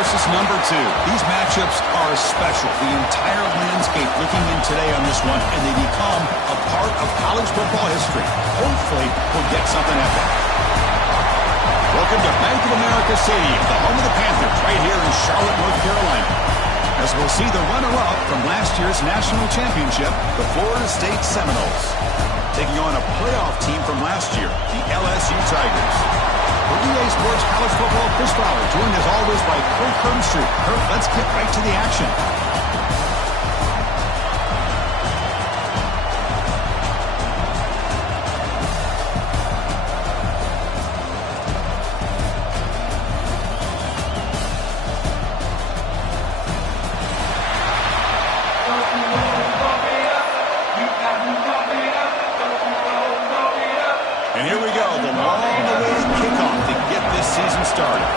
versus number 2. These matchups are special. The entire landscape looking in today on this one, and they become a part of college football history. Hopefully, we'll get something epic. Welcome to Bank of America Stadium, the home of the Panthers, right here in Charlotte, North Carolina. As we'll see the runner-up from last year's national championship, the Florida State Seminoles, taking on a playoff team from last year, the LSU Tigers. For EA Sports College Football, Chris Fowler, joined as always by Kirk Herbstreit. Kirk, let's get right to the action. And here we go, the long-awaited kickoff to get this season started.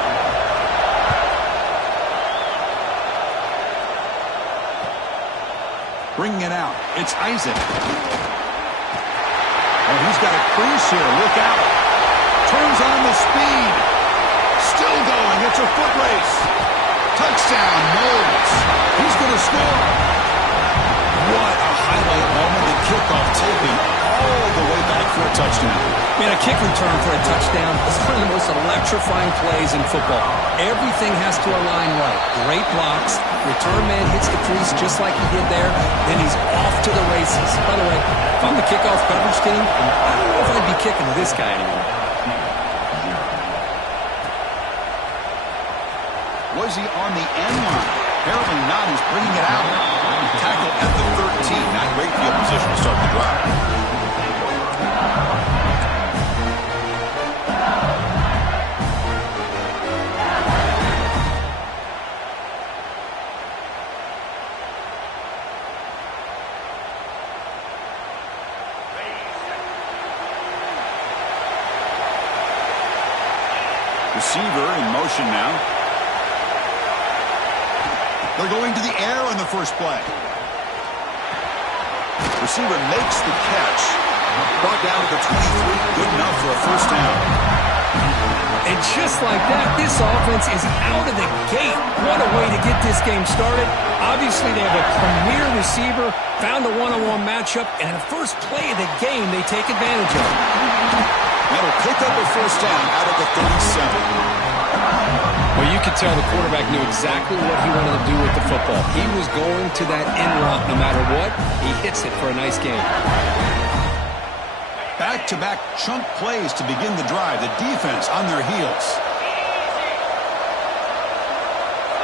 Bringing it out, it's Isaac. Oh, he's got a crease here, look out. Turns on the speed. Still going, it's a foot race. Touchdown, Knowles. He's going to score. What a highlight moment, the kickoff taking all the way back for a touchdown. Man, a kick return for a touchdown is one of the most electrifying plays in football. Everything has to align right. Great blocks. Return man hits the crease just like he did there. Then he's off to the races. By the way, if I'm the kickoff coverage team, I don't know if I'd be kicking to this guy anymore. Was he on the end line? Apparently not. He's bringing it out. Tackle at the 13. Not great field position to start the drive. Receiver in motion now. They're going to the air on the first play. Receiver makes the catch. Brought down to the 23. Good enough for a first down. And just like that, this offense is out of the gate. What a way to get this game started. Obviously, they have a premier receiver, found a one-on-one matchup, and in the first play of the game, they take advantage of it. That'll pick up a first down out of the 37. Well, you could tell the quarterback knew exactly what he wanted to do with the football. He was going to that end route no matter what. He hits it for a nice game. Back-to-back chunk plays to begin the drive. The defense on their heels.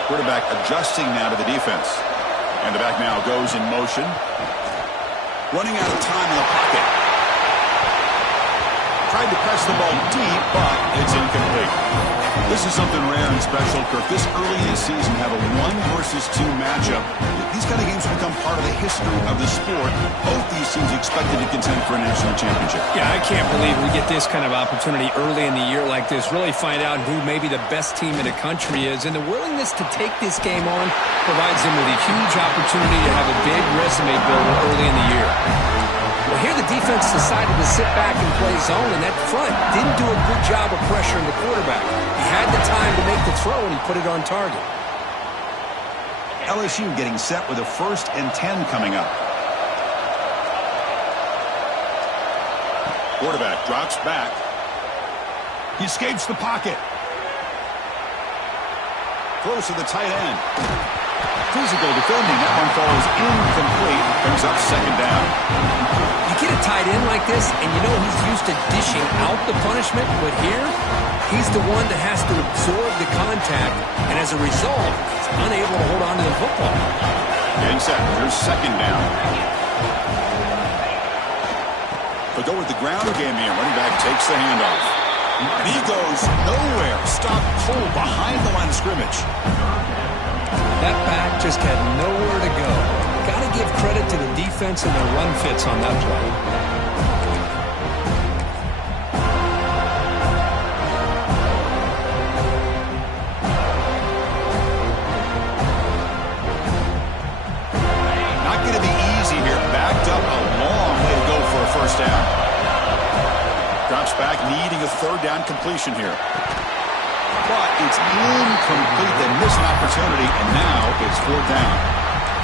Quarterback adjusting now to the defense. And the back now goes in motion. Running out of time in the pocket. Tried to press the ball deep, but it's incomplete. This is something rare and special, Kirk. This early in the season, have a 1 versus 2 matchup. These kind of games have become part of the history of the sport. Both these teams expected to contend for a national championship. Yeah, I can't believe we get this kind of opportunity early in the year like this. Really find out who maybe the best team in the country is. And the willingness to take this game on provides them with a huge opportunity to have a big resume builder early in the year. Well, here the defense decided to sit back and play zone, and that front didn't do a good job of pressuring the quarterback. He had the time to make the throw, and he put it on target. LSU getting set with a 1st and 10 coming up. Quarterback drops back. He escapes the pocket. Close to the tight end. Physical defending. That one falls incomplete. Brings up 2nd down. You get a tight end like this, and you know he's used to dishing out the punishment, but here, he's the one that has to absorb the contact, and as a result, he's unable to hold on to the football. Getting set. Here's 2nd down. They'll go with the ground game here. Running back takes the handoff. And he goes nowhere. Stop cold behind the line of scrimmage. That back just had nowhere to go. Got to give credit to the defense and their run fits on that play. Not going to be easy here. Backed up a long way to go for a first down. Drops back, needing a 3rd down completion here. but it's incomplete. They miss an opportunity, and now it's fourth down.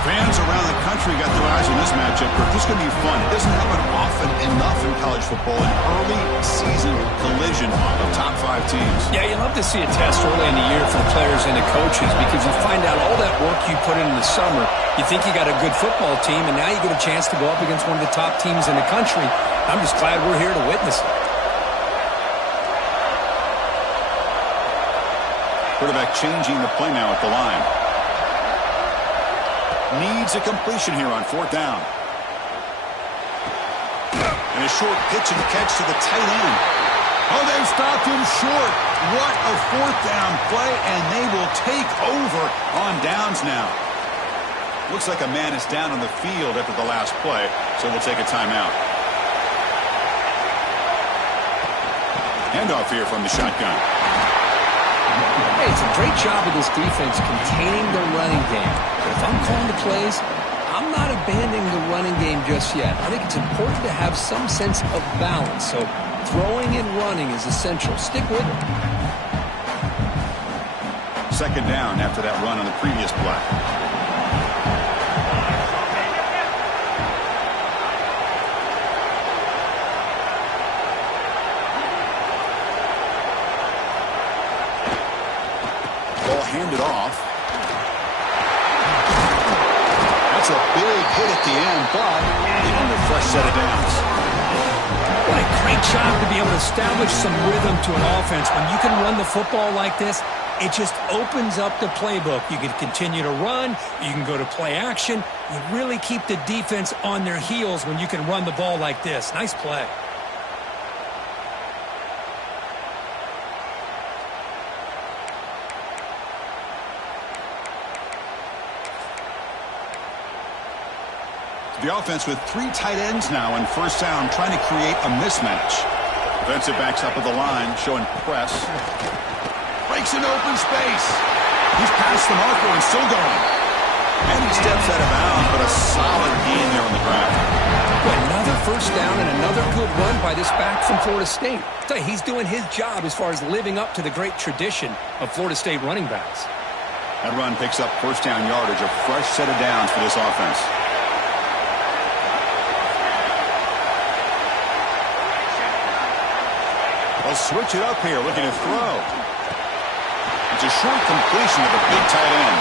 Fans around the country got their eyes on this matchup. This is going to be fun. It doesn't happen often enough in college football, an early season collision of top 5 teams. Yeah, you love to see a test early in the year for the players and the coaches because you find out all that work you put in the summer. You think you got a good football team, and now you get a chance to go up against one of the top teams in the country. I'm just glad we're here to witness it. Quarterback changing the play now at the line. Needs a completion here on fourth down. And a short pitch and catch to the tight end. Oh, they've stopped him short. What a fourth down play, and they will take over on downs now. Looks like a man is down on the field after the last play, so they'll take a timeout. Handoff here from the shotgun. Hey, it's a great job of this defense containing the running game. But if I'm calling the plays, I'm not abandoning the running game just yet. I think it's important to have some sense of balance. So throwing and running is essential. Stick with it. Second down after that run on the previous play. Handed off. That's a big hit at the end, but even a fresh set of downs. What a great job to be able to establish some rhythm to an offense. When you can run the football like this, it just opens up the playbook. You can continue to run. You can go to play action. You really keep the defense on their heels when you can run the ball like this. Nice play. The offense with 3 tight ends now on first down, trying to create a mismatch. Defensive backs up at the line, showing press. Breaks an open space. He's past the marker and still going. And he steps out of bounds, but a solid gain there on the ground. Another first down and another good run by this back from Florida State. I'll tell you, he's doing his job as far as living up to the great tradition of Florida State running backs. That run picks up first down yardage, a fresh set of downs for this offense. They'll switch it up here, looking to throw. It's a short completion of a big tight end.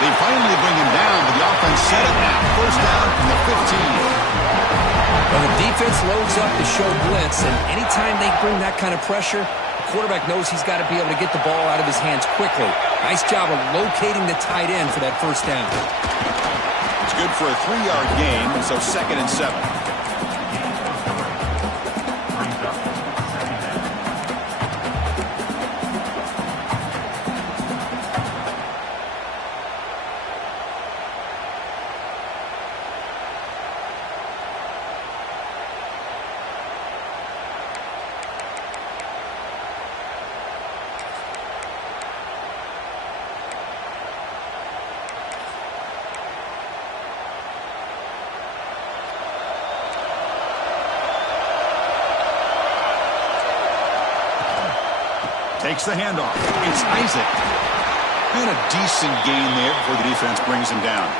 They finally bring him down, but the offense set it now. First down from the 15. Well, the defense loads up to show blitz, and anytime they bring that kind of pressure, the quarterback knows he's got to be able to get the ball out of his hands quickly. Nice job of locating the tight end for that first down. It's good for a 3-yard gain, and so 2nd and 7. Takes the handoff. It's Isaac. And a decent gain there before the defense brings him down.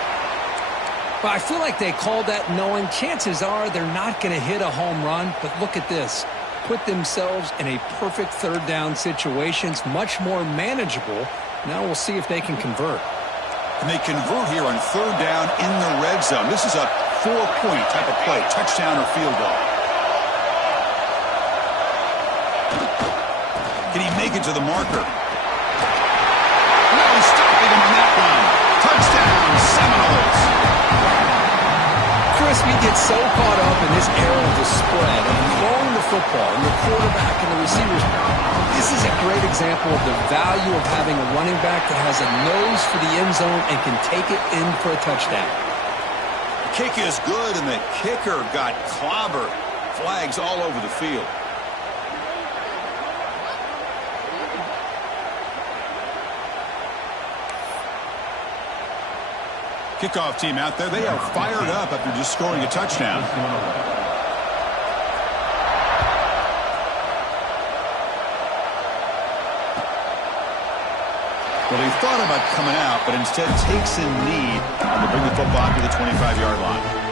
But I feel like they called that knowing chances are they're not going to hit a home run. But look at this. Put themselves in a perfect third down situation. It's much more manageable. Now we'll see if they can convert. And they convert here on third down in the red zone. This is a 4-point type of play. Touchdown or field goal. Can he make it to the marker? No, stopping him on that one. Touchdown, Seminoles. Chris, we get so caught up in this era of the spread, of throwing the football, and the quarterback and the receivers. This is a great example of the value of having a running back that has a nose for the end zone and can take it in for a touchdown. The kick is good, and the kicker got clobbered. Flags all over the field. Kickoff team out there. They are fired up after just scoring a touchdown. Well, he thought about coming out, but instead takes in knee and to bring the football to the 25-yard line.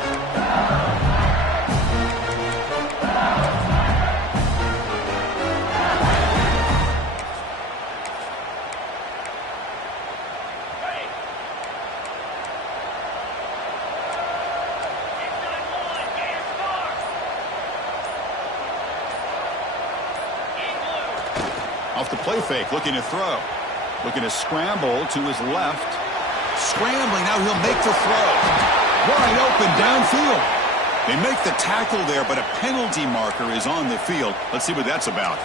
Off the play fake, looking to throw. Looking to scramble to his left. Scrambling, now he'll make the throw. Wide open downfield. They make the tackle there, but a penalty marker is on the field. Let's see what that's about.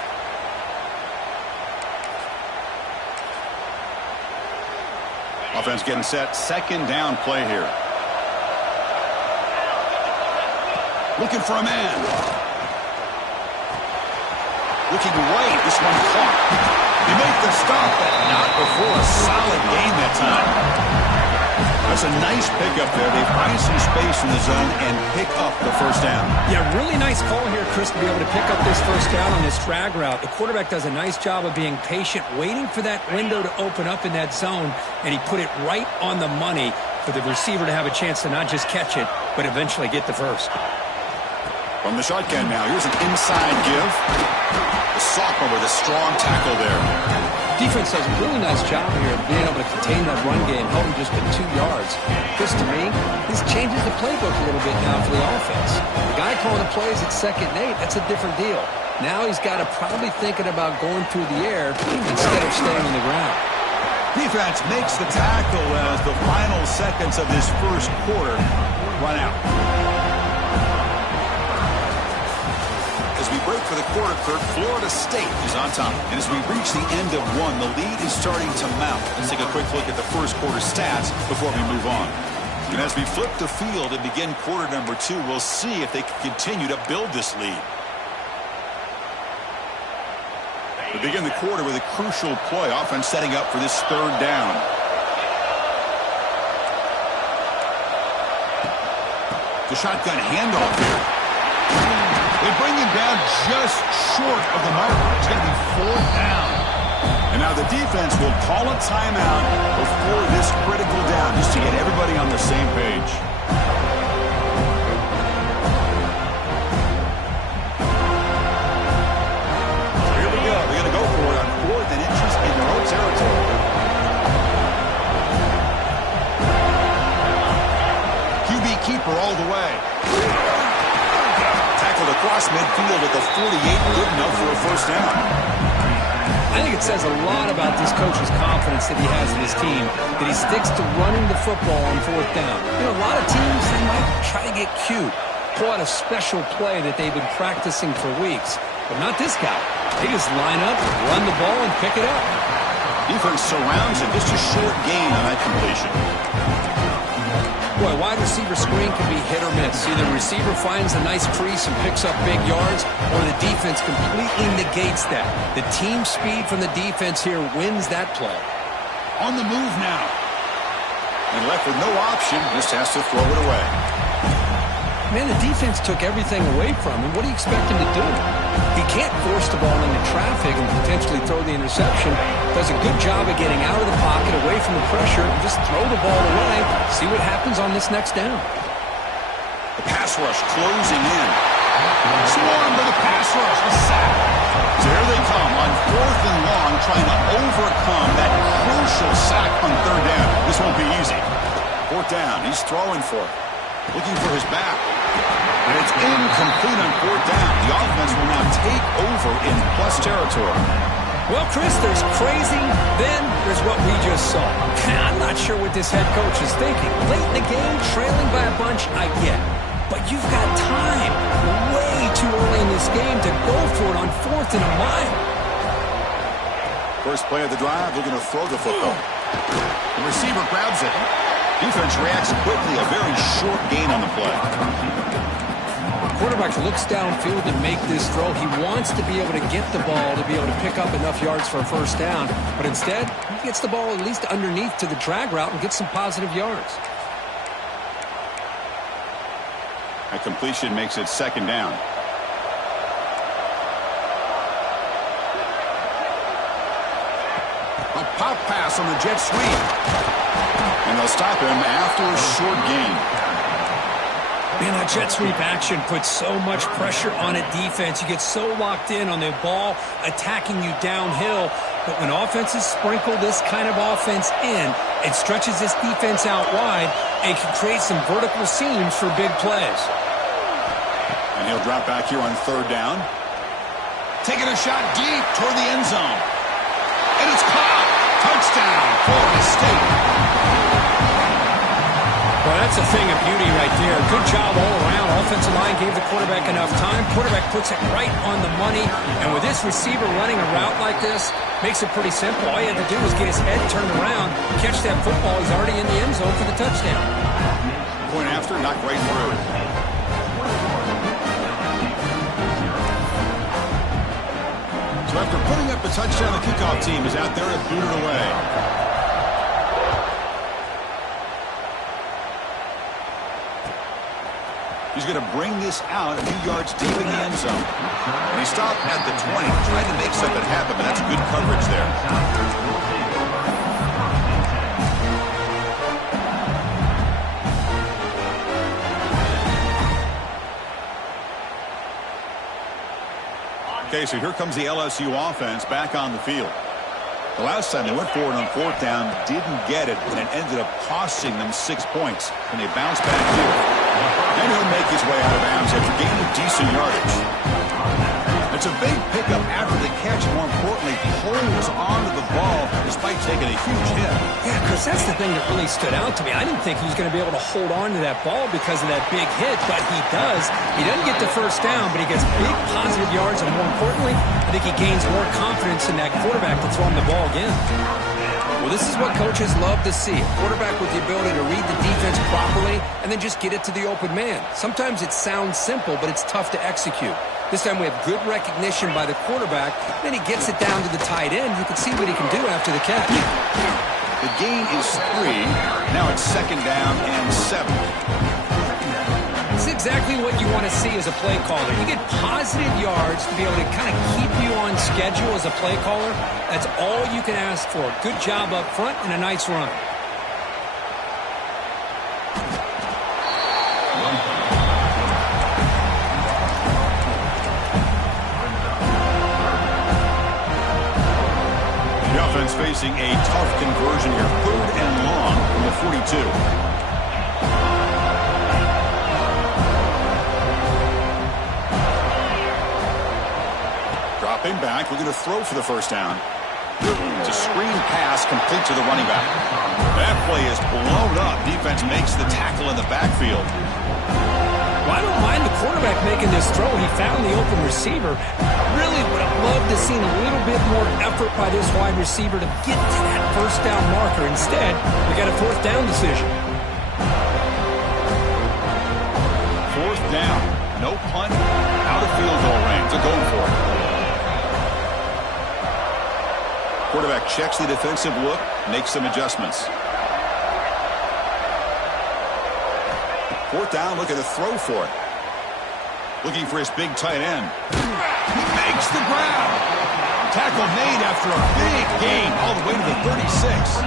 Offense getting set. Second down play here. Looking for a man. Looking right, this one caught. They make the stop, but not before a solid gain that time. That's a nice pickup there. They find some space in the zone and pick up the first down. Yeah, really nice call here, Chris, to be able to pick up this first down on this drag route. The quarterback does a nice job of being patient, waiting for that window to open up in that zone, and he put it right on the money for the receiver to have a chance to not just catch it, but eventually get the first. From the shotgun now, here's an inside give. The sophomore with a strong tackle there. Defense does a really nice job here of being able to contain that run game, held him just at 2 yards. This, to me, this changes the playbook a little bit now for the offense. The guy calling the plays at 2nd and 8, that's a different deal. Now he's got to probably thinking about going through the air instead of staying on the ground. Defense makes the tackle as the final seconds of this first quarter run out. As we break for the quarter, Kirk, Florida State is on top. And as we reach the end of one, the lead is starting to mount. Let's take a quick look at the first quarter stats before we move on. And as we flip the field and begin quarter number 2, we'll see if they can continue to build this lead. We begin the quarter with a crucial play, offense setting up for this third down. The shotgun handoff here. They bring him down just short of the mark. It's going to be 4th down. And now the defense will call a timeout before this critical down, just to get everybody on the same page. So here we go. They're going to go for it on 4th and inches in their own territory. QB keeper all the way. Across midfield at the 48, good enough for a first down. I think it says a lot about this coach's confidence that he has in his team, that he sticks to running the football on 4th down. You know, a lot of teams, they might try to get cute, pull out a special play that they've been practicing for weeks, but not this guy. They just line up, run the ball, and pick it up. Defense surrounds him, just a short gain on that completion. Boy, wide receiver screen can be hit or miss. Either the receiver finds a nice crease and picks up big yards, or the defense completely negates that. The team speed from the defense here wins that play. On the move now. And left with no option, just has to throw it away. Man, the defense took everything away from him. What do you expect him to do? He can't force the ball into traffic and potentially throw the interception. Does a good job of getting out of the pocket, away from the pressure, and just throw the ball away. See what happens on this next down. The pass rush closing in. Swarm to the pass rush, the sack. So here they come on 4th and long, trying to overcome that crucial sack on 3rd down. This won't be easy. 4th down, he's throwing for it. Looking for his back. And it's incomplete on 4th down. The offense will now take over in plus territory. Well, Chris, there's crazy, then there's what we just saw. I'm not sure what this head coach is thinking. Late in the game, trailing by a bunch, I get. But you've got time, way too early in this game, to go for it on 4th and a mile. First play of the drive, looking to throw the football. The receiver grabs it. Defense reacts quickly, a very short gain on the play. Quarterback looks downfield to make this throw. He wants to be able to get the ball to be able to pick up enough yards for a first down. But instead, he gets the ball at least underneath to the drag route and gets some positive yards. That completion makes it 2nd down. A Pop pass on the jet sweep. And they'll stop him after a short gain. Man, that jet sweep action puts so much pressure on a defense. You get so locked in on the ball attacking you downhill. But when offenses sprinkle this kind of offense in, it stretches this defense out wide and can create some vertical seams for big plays. And he'll drop back here on third down. Taking a shot deep toward the end zone. And it's caught. Touchdown, Florida State. Well, that's a thing of beauty right there. Good job all around. Offensive line gave the quarterback enough time. Quarterback puts it right on the money. And with this receiver running a route like this, makes it pretty simple. All you had to do was get his head turned around, catch that football. He's already in the end zone for the touchdown. Point after, knocked right through. So after putting up a touchdown, the kickoff team is out there to boot it away. He's going to bring this out a few yards deep in the end zone. And he stopped at the 20, tried to make something happen, but that's good coverage there. Okay, so here comes the LSU offense back on the field. The last time they went forward on fourth down, didn't get it, and it ended up costing them 6 points. And they bounced back here. And he'll make his way out of bounds after gaining decent yardage. It's a big pickup after the catch. More importantly, holds onto the ball despite taking a huge hit. Yeah, Chris, that's the thing that really stood out to me. I didn't think he was going to be able to hold on to that ball because of that big hit, but he does. He doesn't get the first down, but he gets big positive yards, and more importantly, I think he gains more confidence in that quarterback to throw him the ball again. Well, this is what coaches love to see. A quarterback with the ability to read the defense properly and then just get it to the open man. Sometimes it sounds simple, but it's tough to execute. This time we have good recognition by the quarterback. Then he gets it down to the tight end. You can see what he can do after the catch. The gain is 3. Now it's second down and 7. It's exactly what you want to see as a play caller. You get positive yards to be able to kind of keep you on schedule as a play caller. That's all you can ask for. Good job up front and a nice run. The offense facing a tough conversion here. Third and long from the 42. Dropping back, looking to throw for the first down. It's a screen pass complete to the running back. That play is blown up. Defense makes the tackle in the backfield. Well, I don't mind the quarterback making this throw. He found the open receiver. Really would have loved to see a little bit more effort by this wide receiver to get to that first down marker. Instead, we got a fourth down decision. Fourth down. No punt. Out of field goal range. They're going for it. Quarterback checks the defensive look, makes some adjustments. Fourth down, looking to throw for it. Looking for his big tight end. Makes the grab. Tackle made after a big gain all the way to the 36.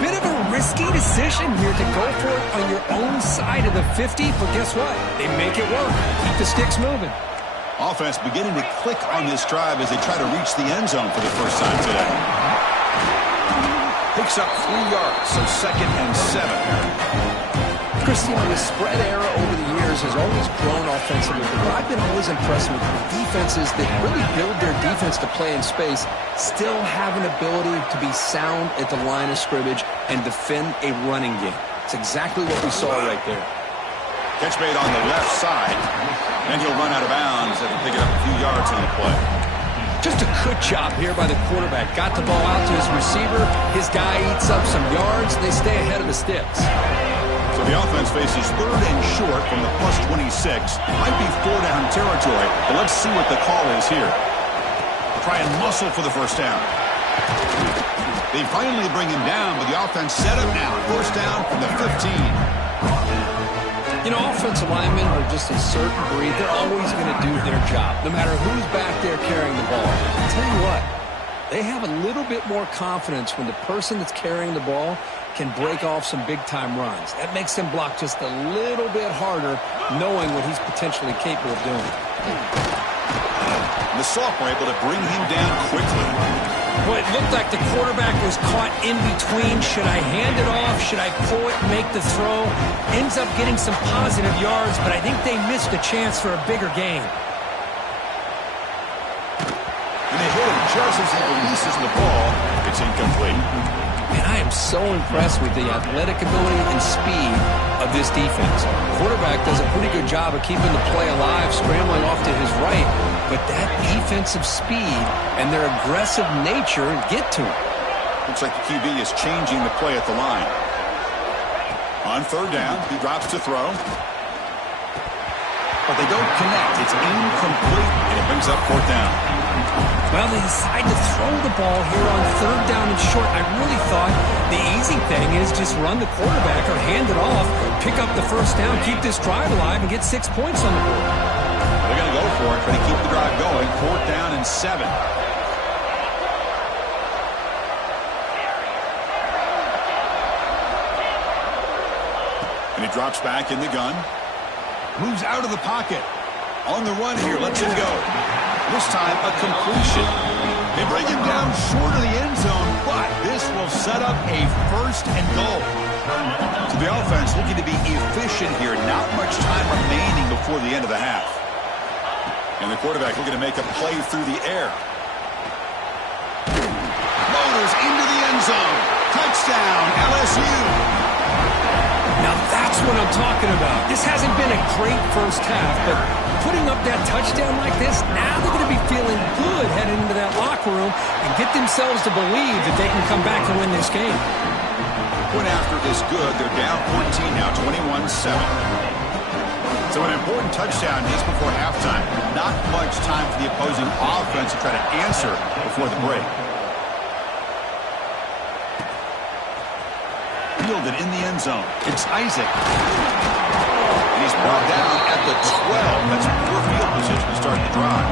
Bit of a risky decision here to go for it on your own side of the 50, but guess what? They make it work. Keep the sticks moving. Offense beginning to click on this drive as they try to reach the end zone for the first time today. Picks up 3 yards, so second and 7. Christine, the spread era over the years has always grown offensively, but I've been always impressed with defenses that really build their defense to play in space, still have an ability to be sound at the line of scrimmage and defend a running game. It's exactly what we saw right there. Catch made on the left side. Then he'll run out of bounds after picking up a few yards on the play. Just a good job here by the quarterback. Got the ball out to his receiver. His guy eats up some yards. They stay ahead of the sticks. So the offense faces third and short from the plus 26. Might be 4-down territory, but let's see what the call is here. Try and muscle for the first down. They finally bring him down, but the offense set up now. First down from the 15. You know, offensive linemen are just a certain breed. They're always going to do their job, no matter who's back there carrying the ball. I'll tell you what, They have a little bit more confidence when the person that's carrying the ball can break off some big-time runs. That makes them block just a little bit harder, knowing what he's potentially capable of doing. The sophomore able to bring him down quickly. Well, it looked like the quarterback was caught in between. Should I hand it off? Should I pull it and make the throw? Ends up getting some positive yards, but I think they missed a chance for a bigger gain. And they hit him just as he releases the ball. It's incomplete. And I am so impressed with the athletic ability and speed of this defense. Quarterback does a pretty good job of keeping the play alive, scrambling off to his right, but that defensive speed and their aggressive nature get to him. Looks like the QB is changing the play at the line. On third down, he drops to throw. But they don't connect. It's incomplete, and it brings up fourth down. Well, they decide to throw the ball here on third down and short. I really thought the easy thing is just run the quarterback or hand it off, pick up the first down, keep this drive alive, and get 6 points on the board. They're going to go for it, try to keep the drive going. Fourth down and 7. And he drops back in the gun. Moves out of the pocket. On the run here, lets him go. This time, a completion. They bring him down short of the end zone, but this will set up a first and goal. So the offense looking to be efficient here. Not much time remaining before the end of the half. And the quarterback looking to make a play through the air. Motors into the end zone. Touchdown, LSU. Now that's what I'm talking about. This hasn't been a great first half, but putting up that touchdown like this, now they're going to be feeling good heading into that locker room and get themselves to believe that they can come back and win this game. Point after is good. They're down 14 now, 21-7. So an important touchdown just before halftime. Not much time for the opposing offense to try to answer before the break. Fielded in the end zone. It's Isaac. And he's brought down at the 12. That's poor field position to start the drive.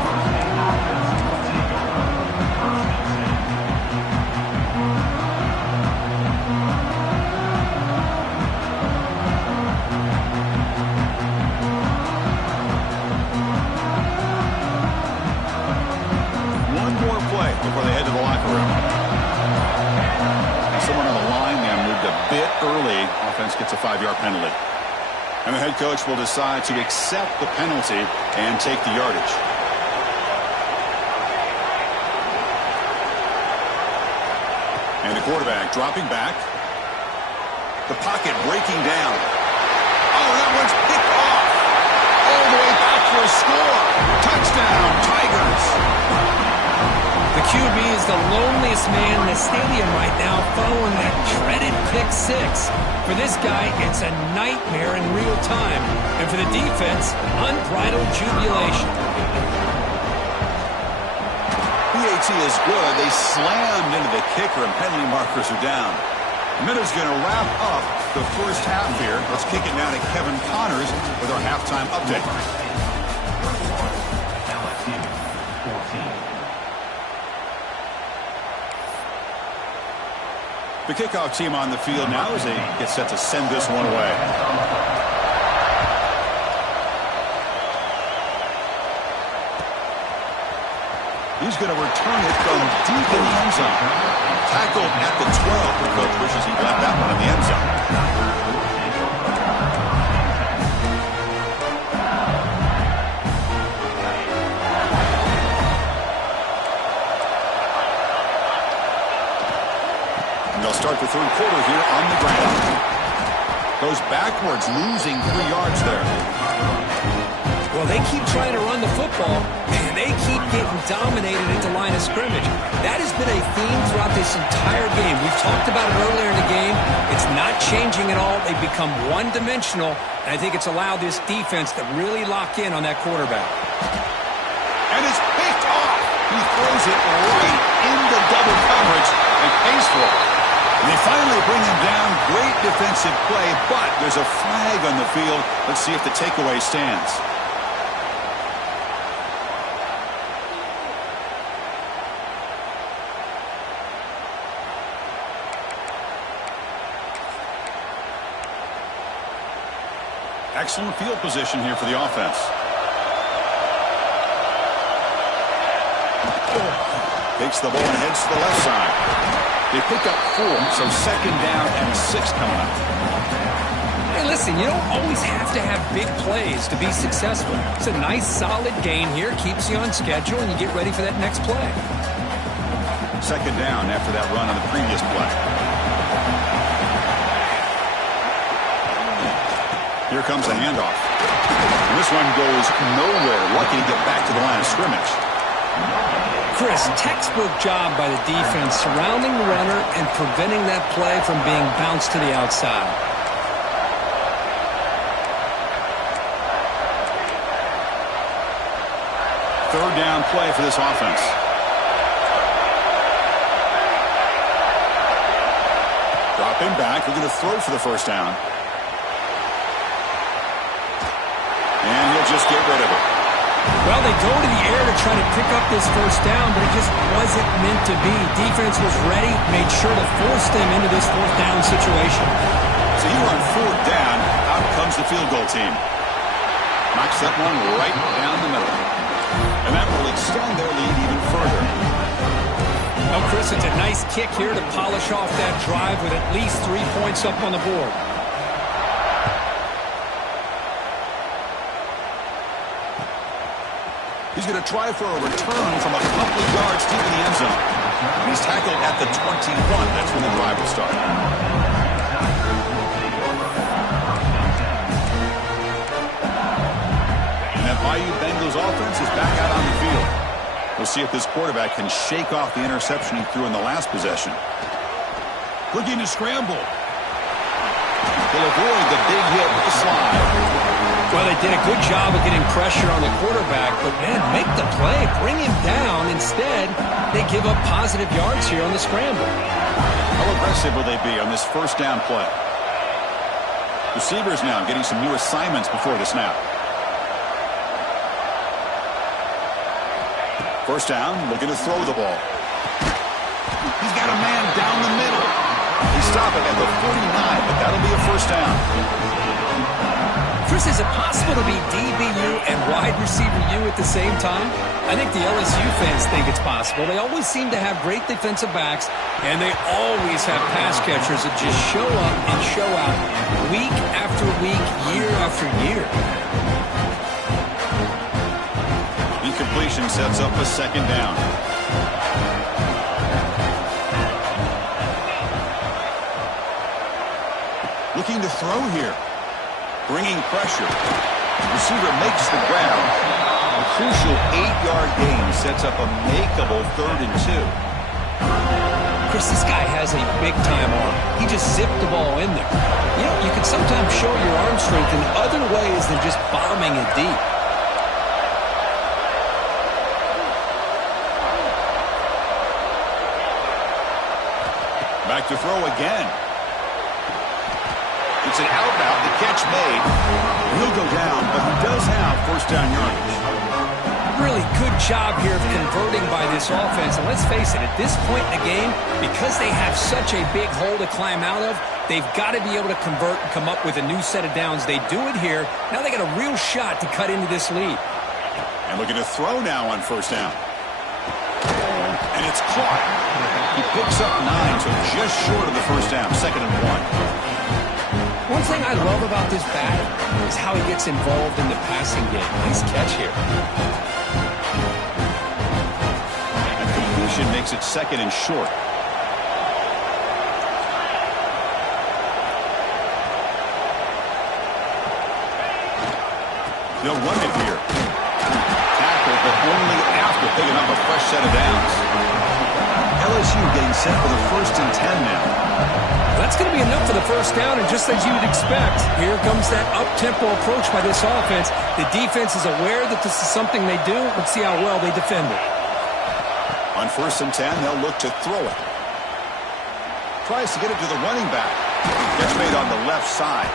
One more play before they head to the locker room. Someone on the line now moved a bit early. Offense gets a 5-yard penalty. And the head coach will decide to accept the penalty and take the yardage. And the quarterback dropping back. The pocket breaking down. Oh, that one's picked off. All the way back for a score. Touchdown, Tigers. The QB is the loneliest man in the stadium right now following that dreaded pick six. For this guy, it's a nightmare in real time. And for the defense, unbridled jubilation. PAT is good. They slammed into the kicker and penalty markers are down. Miller's going to wrap up the first half here. Let's kick it now to Kevin Connors with our halftime update. The kickoff team on the field now as they get set to send this one away. He's going to return it from deep in the end zone. Tackled at the 12. The coach wishes he got that one in the end zone. They'll start the third quarter here on the ground. Goes backwards, losing 3 yards there. Well, they keep trying to run the football, and they keep getting dominated at the line of scrimmage. That has been a theme throughout this entire game. We've talked about it earlier in the game. It's not changing at all. They've become one-dimensional, and I think it's allowed this defense to really lock in on that quarterback. And it's picked off. He throws it right into double coverage and pays for it. And they finally bring him down. Great defensive play, but there's a flag on the field. Let's see if the takeaway stands. Excellent field position here for the offense. Takes the ball and heads to the left side. They pick up 4, so second down and 6 coming up. Hey, listen, you don't always have to have big plays to be successful. It's a nice, solid gain here. Keeps you on schedule, and you get ready for that next play. Second down after that run on the previous play. Here comes a handoff. And this one goes nowhere. Lucky to get back to the line of scrimmage. Chris, textbook job by the defense surrounding the runner and preventing that play from being bounced to the outside. Third down play for this offense. Dropping back, we're going to throw for the first down. And he'll just get rid of it. Well, they go to the air to try to pick up this first down, but it just wasn't meant to be. Defense was ready, made sure to force them into this fourth down situation. So you run fourth down, out comes the field goal team. Knocks that one right down the middle. And that will extend their lead even further. Well, Chris, it's a nice kick here to polish off that drive with at least 3 points up on the board. He's going to try for a return from a couple of yards deep in the end zone. He's tackled at the 21. That's when the drive will start. And that Bayou Bengals offense is back out on the field. We'll see if this quarterback can shake off the interception he threw in the last possession. Looking to scramble. He'll avoid the big hit with the slide. Well, they did a good job of getting pressure on the quarterback, but, man, make the play, bring him down. Instead, they give up positive yards here on the scramble. How aggressive will they be on this first down play? Receivers now getting some new assignments before the snap. First down, looking to throw the ball. He's got a man down the middle. He stopped it at the 49, but that'll be a first down. Chris, is it possible to be DBU and wide receiver U at the same time? I think the LSU fans think it's possible. They always seem to have great defensive backs, and they always have pass catchers that just show up and show out week after week, year after year. Incompletion sets up a second down. Looking to throw here. Bringing pressure. The receiver makes the grab. A crucial 8-yard gain sets up a makeable 3rd and 2. Chris, this guy has a big-time arm. He just zipped the ball in there. You know, you can sometimes show your arm strength in other ways than just bombing it deep. Back to throw again. It's an out route, the catch made. He'll go down, but he does have first down yardage. Really good job here of converting by this offense. And let's face it, at this point in the game, because they have such a big hole to climb out of, they've got to be able to convert and come up with a new set of downs. They do it here. Now they got a real shot to cut into this lead. And looking to throw now on first down. And it's caught. He picks up 9, so just short of the first down, 2nd and 1. One thing I love about this back is how he gets involved in the passing game. Nice catch here. And completion makes it 2nd and short. They'll run it here. Tackle, but only after picking up a fresh set of downs. LSU getting set for the 1st and 10 now. That's going to be enough for the first down, and just as you would expect, here comes that up-tempo approach by this offense. The defense is aware that this is something they do. Let's see how well they defend it. On 1st and 10, they'll look to throw it. Tries to get it to the running back. Gets made on the left side.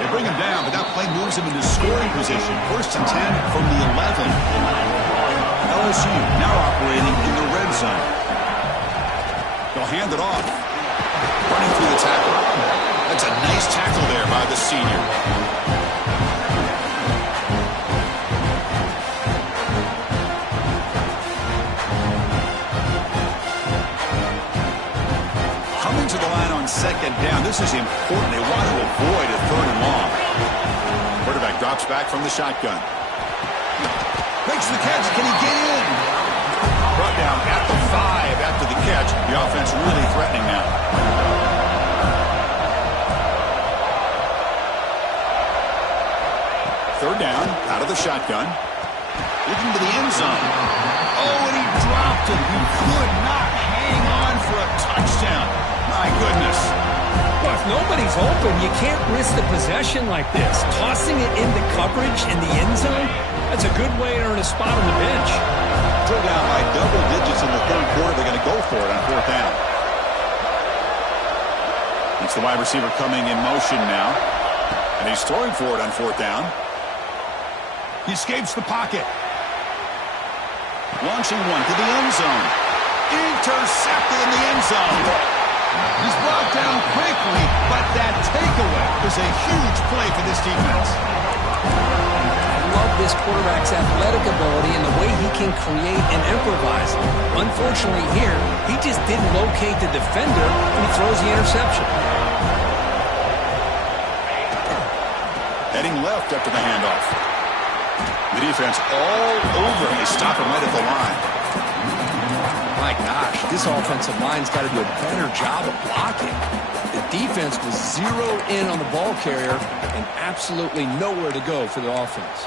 They bring him down, but that play moves him into scoring position. 1st and 10 from the 11. LSU now operating in the red zone. They'll hand it off. Running through the tackle. That's a nice tackle there by the senior. second down. This is important. They want to avoid a third and long. Quarterback drops back from the shotgun. Makes the catch. Can he get in? Brought down at the 5 after the catch. The offense really threatening now. Third down, out of the shotgun. Looking to the end zone. Oh, and he dropped it. He could not hang on for a touchdown. My goodness. Well, if nobody's open, you can't risk the possession like this. Tossing it into coverage in the end zone, that's a good way to earn a spot on the bench. Drill down by double digits in the third quarter. They're going to go for it on fourth down. It's the wide receiver coming in motion now. And he's throwing for it on fourth down. He escapes the pocket. Launching one to the end zone. Intercepted in the end zone. He's brought down quickly, but that takeaway is a huge play for this defense. I love this quarterback's athletic ability and the way he can create and improvise. Unfortunately here, he just didn't locate the defender and he throws the interception. Heading left after the handoff. The defense all over. They stop him right at the line. My gosh, this offensive line's got to do a better job of blocking. The defense was zeroed in on the ball carrier and absolutely nowhere to go for the offense.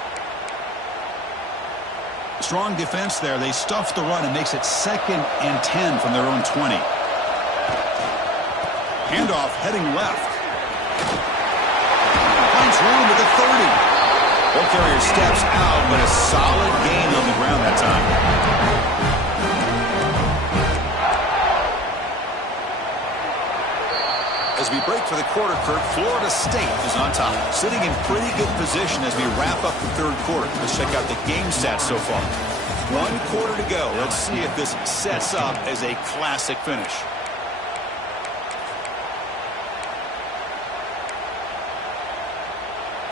Strong defense there. They stuff the run and makes it 2nd and 10 from their own 20. Handoff heading left. Finds room at the 30. Ball carrier steps out, but a solid gain on the ground that time. As we break for the quarter, Kurt, Florida State is on top. Sitting in pretty good position as we wrap up the third quarter. Let's check out the game stats so far. 1 quarter to go. Let's see if this sets up as a classic finish.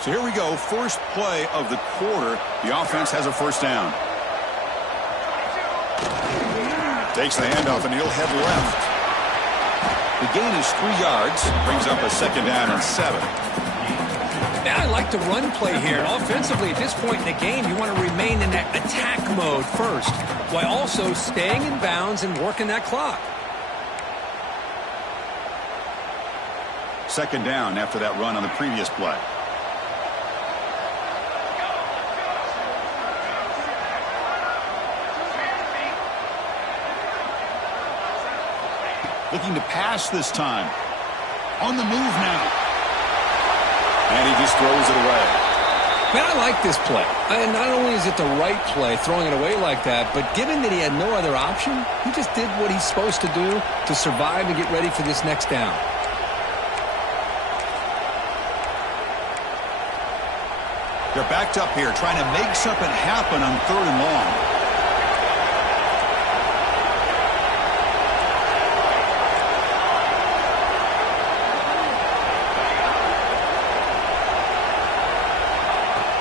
So here we go, first play of the quarter. The offense has a first down. Takes the handoff and he'll head left. The gain is 3 yards, brings up a 2nd down and 7. Now I like the run play here. And offensively, at this point in the game, you want to remain in that attack mode first, while also staying in bounds and working that clock. 2nd down after that run on the previous play. Looking to pass this time. On the move now. And he just throws it away. Man, I like this play. And not only is it the right play, throwing it away like that, but given that he had no other option, he just did what he's supposed to do to survive and get ready for this next down. They're backed up here, trying to make something happen on 3rd and long.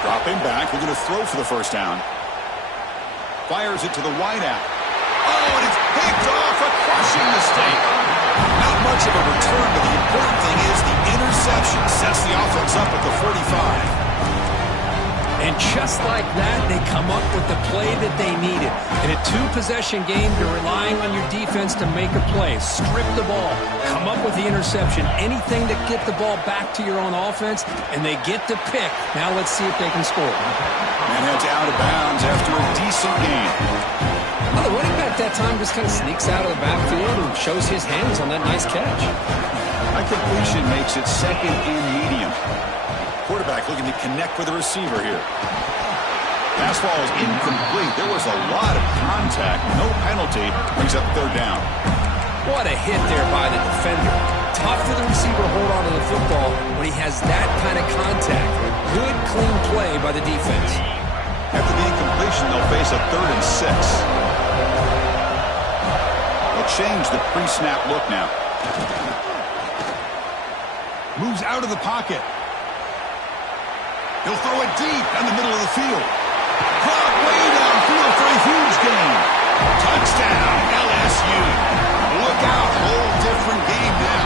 Dropping back, looking to throw for the first down. Fires it to the wideout. Oh, and it's picked off, a crushing mistake. Not much of a return, but the important thing is the interception sets the offense up at the 45. And just like that, they come up with the play that they needed. In a 2-possession game, you're relying on your defense to make a play. Strip the ball. Come up with the interception. Anything to get the ball back to your own offense, and they get to pick. Now let's see if they can score. And heads out of bounds after a decent gain. Well, the running back that time just kind of sneaks out of the backfield and shows his hands on that nice catch. That completion makes it 2nd and medium. Quarterback looking to connect with the receiver here. Pass ball is incomplete. There was a lot of contact. No penalty. Brings up 3rd down. What a hit there by the defender. Tough for the receiver to hold on to the football when he has that kind of contact. Good, clean play by the defense. After the incompletion, they'll face a 3rd and 6. They'll change the pre-snap look now. Moves out of the pocket. He'll throw it deep down the middle of the field. Caught way downfield for a huge gain. Touchdown, LSU. Look out, whole different game now.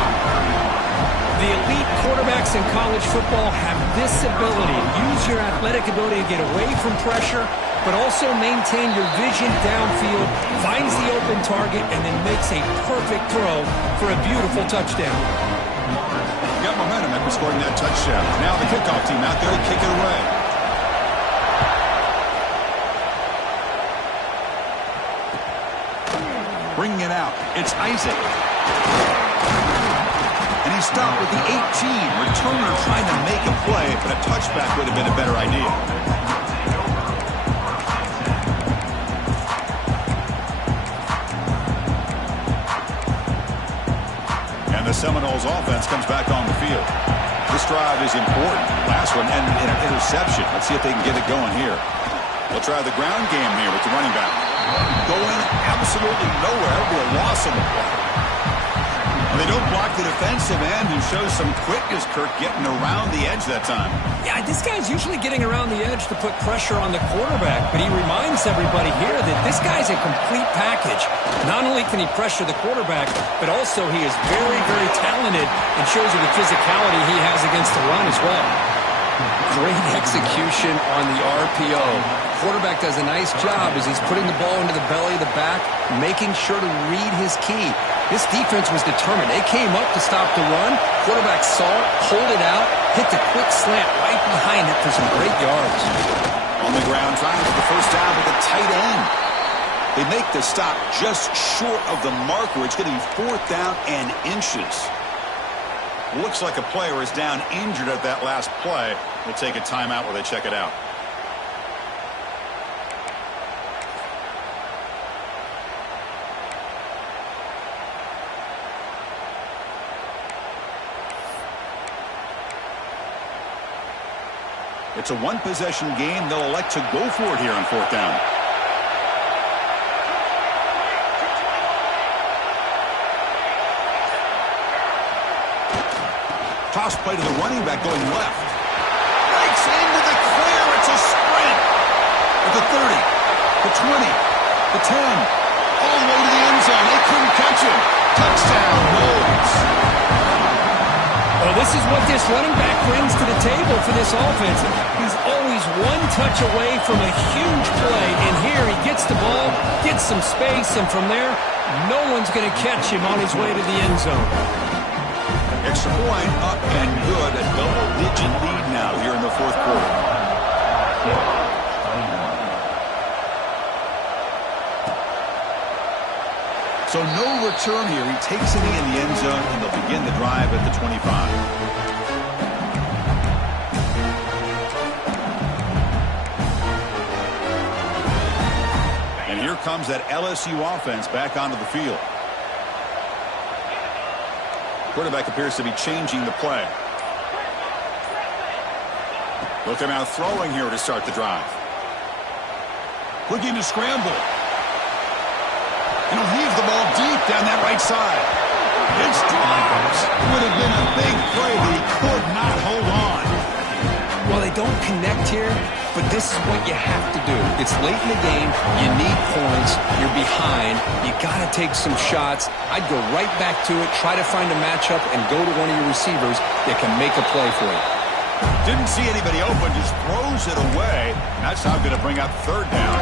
quarterbacks in college football have this ability to use your athletic ability to get away from pressure, but also maintain your vision downfield, finds the open target, and then makes a perfect throw for a beautiful touchdown. Got momentum after scoring that touchdown. Now the kickoff team out there to kick it away. Bringing it out, it's Isaac. And he stopped with the 18. Returner trying to make a play, but a touchback would have been a better idea. And the Seminoles offense comes back on the field. This drive is important. Last one ended in an interception. Let's see if they can get it going here. They'll try the ground game here with the running back. Going absolutely nowhere. It'll be a loss on the play. They don't block the defensive end, who shows some quickness, Kirk, getting around the edge that time. Yeah, this guy's usually getting around the edge to put pressure on the quarterback, but he reminds everybody here that this guy's a complete package. Not only can he pressure the quarterback, but also he is very, very talented and shows you the physicality he has against the run as well. Great execution on the RPO. Quarterback does a nice job as he's putting the ball into the belly of the back, making sure to read his key. This defense was determined. They came up to stop the run. Quarterback saw it, pulled it out, hit the quick slant right behind it for some great yards. On the ground, trying for the first down with the tight end. They make the stop just short of the marker. It's going to be 4th down and inches. Looks like a player is down injured at that last play. We'll take a timeout while they check it out. It's a one-possession game. They'll elect to go for it here on 4th down. Toss play to the running back going left. Breaks into the clear. It's a sprint. At the 30, the 20, the 10, all the way to the end zone. They couldn't catch him. Touchdown, Knowles. Well, this is what this running back brings to the table for this offense. He's always one touch away from a huge play, and here he gets the ball, gets some space, and from there, no one's going to catch him on his way to the end zone. Extra point up and good. A double-digit lead now here in the 4th quarter. So no return here. He takes it in the end zone, and they'll begin the drive at the 25. And here comes that LSU offense back onto the field. Quarterback appears to be changing the play. Looking out throwing here to start the drive. Looking to scramble. And he'll heave the ball deep down that right side. It's dropped. Would have been a big play, but he could not hold on. Well, they don't connect here, but this is what you have to do. It's late in the game. You need points. You're behind. You got to take some shots. I'd go right back to it, try to find a matchup, and go to one of your receivers that can make a play for you. Didn't see anybody open, just throws it away. That's how going to bring up 3rd down.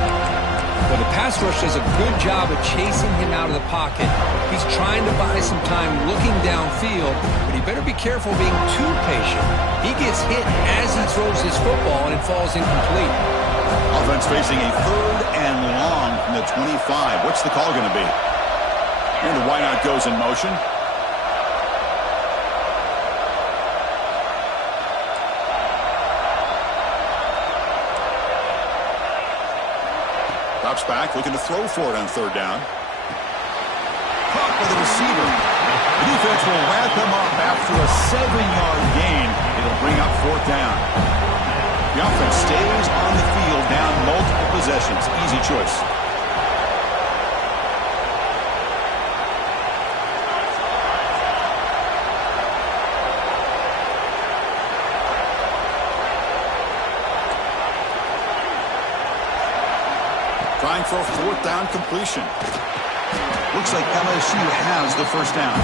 Well, the pass rush does a good job of chasing him out of the pocket. He's trying to buy some time looking downfield, but he better be careful being too patient. He gets hit as he throws his football, and it falls incomplete. Offense facing a 3rd and long from the 25. What's the call going to be? And the wideout goes in motion. Drops back, looking to throw for it on 3rd down. Caught by the receiver. The defense will wrap him up after a 7-yard gain. It'll bring up 4th down. The offense stays on the field, down multiple possessions. Easy choice. Trying for a 4th down completion. Looks like LSU has the first down.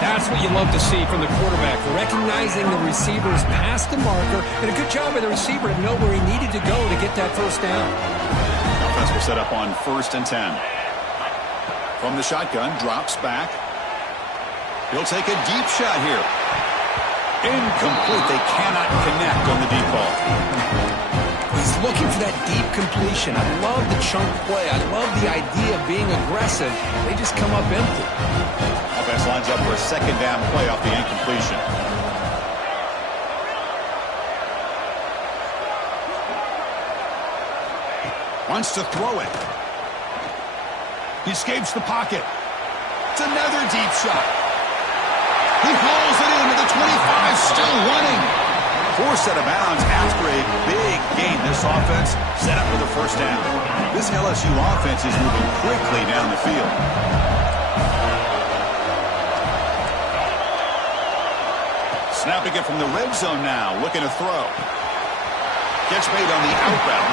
That's what you love to see from the quarterback, recognizing the receiver's past the marker, and a good job by the receiver to know where he needed to go to get that first down. Offense will set up on 1st and 10. From the shotgun, drops back. He'll take a deep shot here. Incomplete. They cannot connect on the deep ball. He's looking for that deep completion. I love the chunk play. I love the idea of being aggressive. They just come up empty. Offense lines up for a 2nd down play off the incompletion. Wants to throw it. He escapes the pocket. It's another deep shot. He hauls it into the 25, still running. Forced out of bounds after a big gain. This offense set up for the first down. This LSU offense is moving quickly down the field. Snapping it from the red zone now, looking to throw. Gets made on the out route.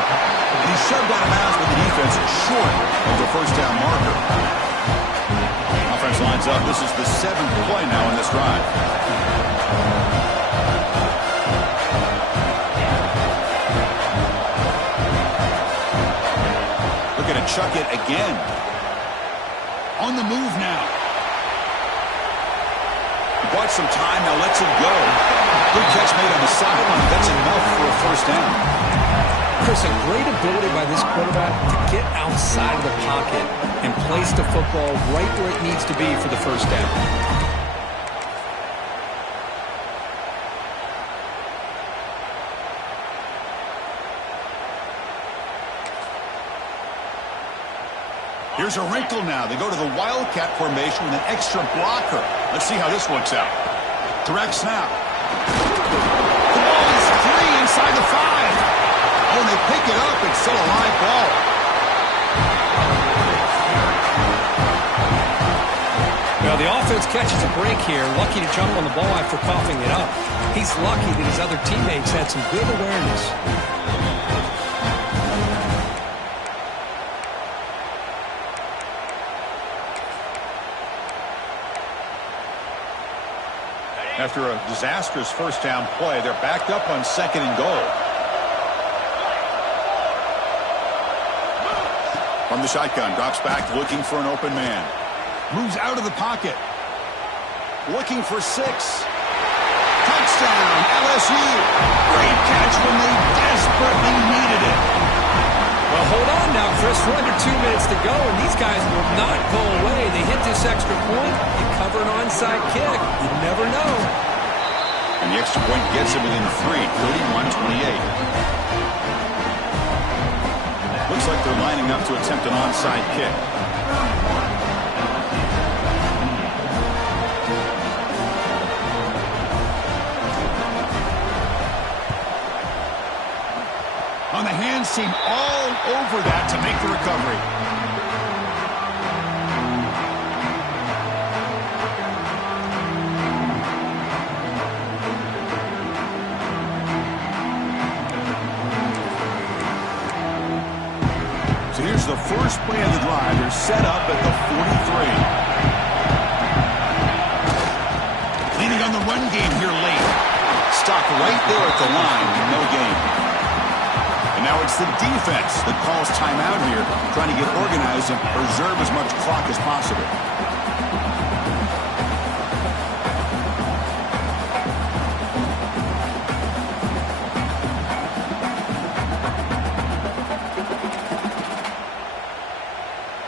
And he's shoved out of bounds with the defense short of the first down marker. Offense lines up. This is the 7th play now in this drive. Looking to chuck it again. On the move now. Bought some time, now lets it go. Good catch made on the sideline. That's enough for a first down. Chris, a great ability by this quarterback to get outside of the pocket and place the football right where it needs to be for the first down. Here's a wrinkle now. They go to the Wildcat formation with an extra blocker. Let's see how this works out. Direct snap. The ball is free inside the 5. When they pick it up, it's still a live ball. Well, the offense catches a break here. Lucky to jump on the ball after coughing it up. He's lucky that his other teammates had some good awareness. After a disastrous first down play, they're backed up on 2nd and goal. From the shotgun, drops back, looking for an open man. Moves out of the pocket. Looking for 6. Touchdown, LSU. Great catch when they desperately needed it. Well, hold on now, Chris. We're under 2 minutes to go, and these guys will not go away. They hit this extra point. They cover an onside kick. You never know. And the extra point gets him within 3, 31-28. Looks like they're lining up to attempt an onside kick. On the hands team, all over that to make the recovery. So here's the first play of the drive. They're set up at the 43. Leaning on the run game here late. Stopped right there at the line. No gain. And now it's the defense that calls timeout here, trying to get organized and preserve as much clock as possible.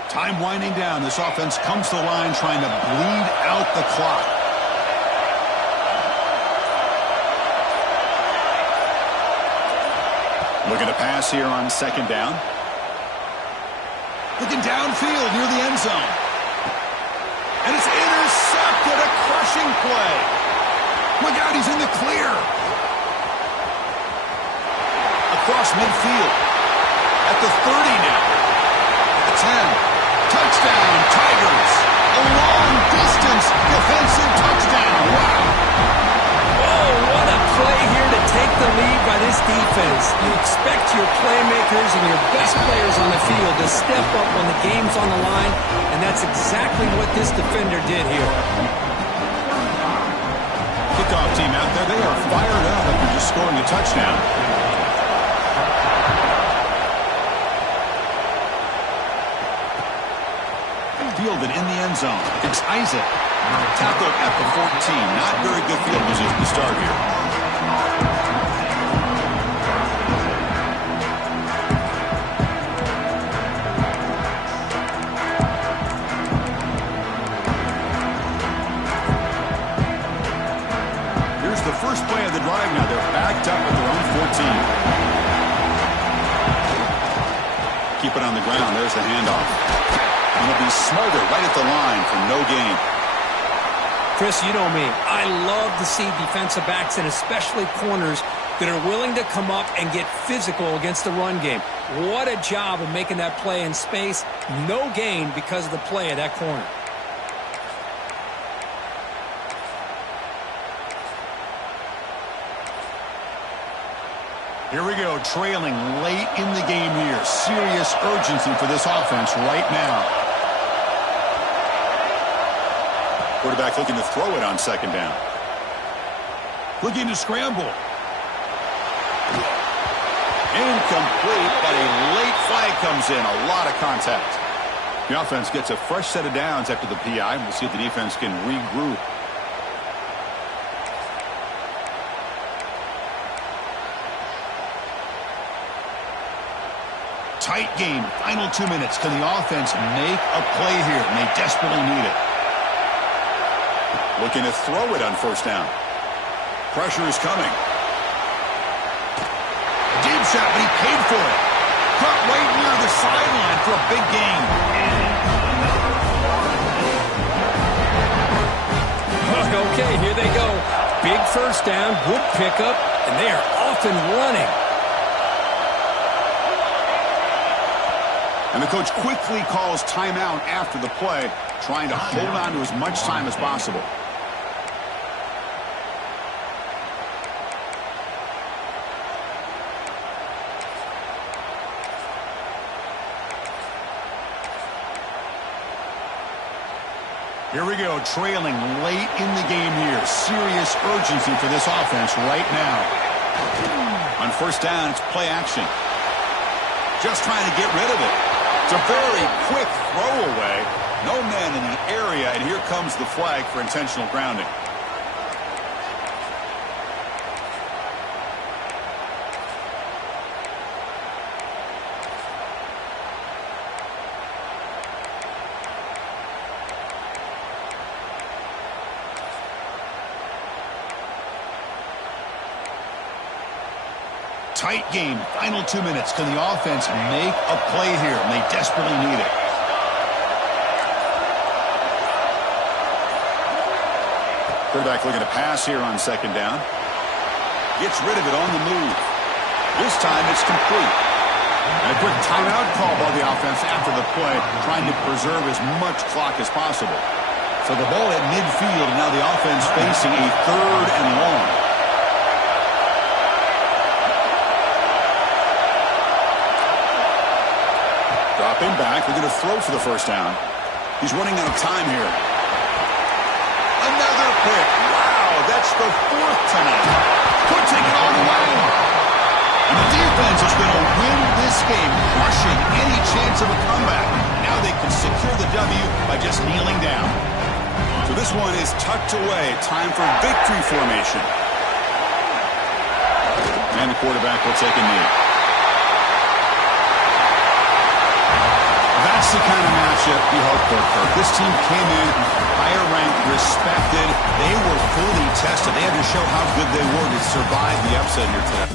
Time winding down. This offense comes to the line trying to bleed out the clock. Looking to pass here on 2nd down. Looking downfield near the end zone. And it's intercepted. A crushing play. Look out, he's in the clear. Across midfield. At the 30 now. At the 10. Touchdown, Tigers. A long-distance defensive touchdown. Wow. Whoa, what a play here to take the lead by this defense. You expect your playmakers and your best players on the field to step up when the game's on the line, and that's exactly what this defender did here. Kickoff team out there, they are fired up after just scoring a touchdown. Fielded in the end zone. It's Isaac. Tackled at the 14. Not very good field position to start here. Here's the first play of the drive now. They're backed up at their own 14. Keep it on the ground. There's the handoff. And it'll be smothered right at the line for no gain. Chris, you know me. I love to see defensive backs and especially corners that are willing to come up and get physical against the run game. What a job of making that play in space. No gain because of the play of that corner. Here we go, trailing late in the game here. Serious urgency for this offense right now. Quarterback looking to throw it on second down. Looking to scramble. Incomplete, but a late flag comes in. A lot of contact. The offense gets a fresh set of downs after the PI. We'll see if the defense can regroup. Tight game, final 2 minutes. Can the offense make a play here? And they desperately need it. Looking to throw it on first down. Pressure is coming. Deep shot, but he paid for it. Caught right near the sideline for a big gain. Okay, here they go. Big first down, good pickup, and they are off and running. And the coach quickly calls timeout after the play, trying to hold on to as much time as possible. Here we go, trailing late in the game here. Serious urgency for this offense right now. On first down, it's play action. Just trying to get rid of it. It's a very quick throwaway. No man in the area, and here comes the flag for intentional grounding. Tight game, final 2 minutes. Can the offense make a play here? And they desperately need it. Quarterback looking to pass here on second down. Gets rid of it on the move. This time it's complete. And a quick timeout call by the offense after the play, trying to preserve as much clock as possible. So the ball at midfield, and now the offense facing a 3rd and long. Dropping back, they're going to throw for the first down. He's running out of time here. Another pick. Wow, that's the 4th tonight. Could take it all the way. And the defense is going to win this game, crushing any chance of a comeback. Now they can secure the W by just kneeling down. So this one is tucked away. Time for victory formation. And the quarterback will take a knee. That's the kind of matchup you hope for, Kirk. This team came in higher ranked, respected. They were fully tested. They had to show how good they were to survive the upset here today.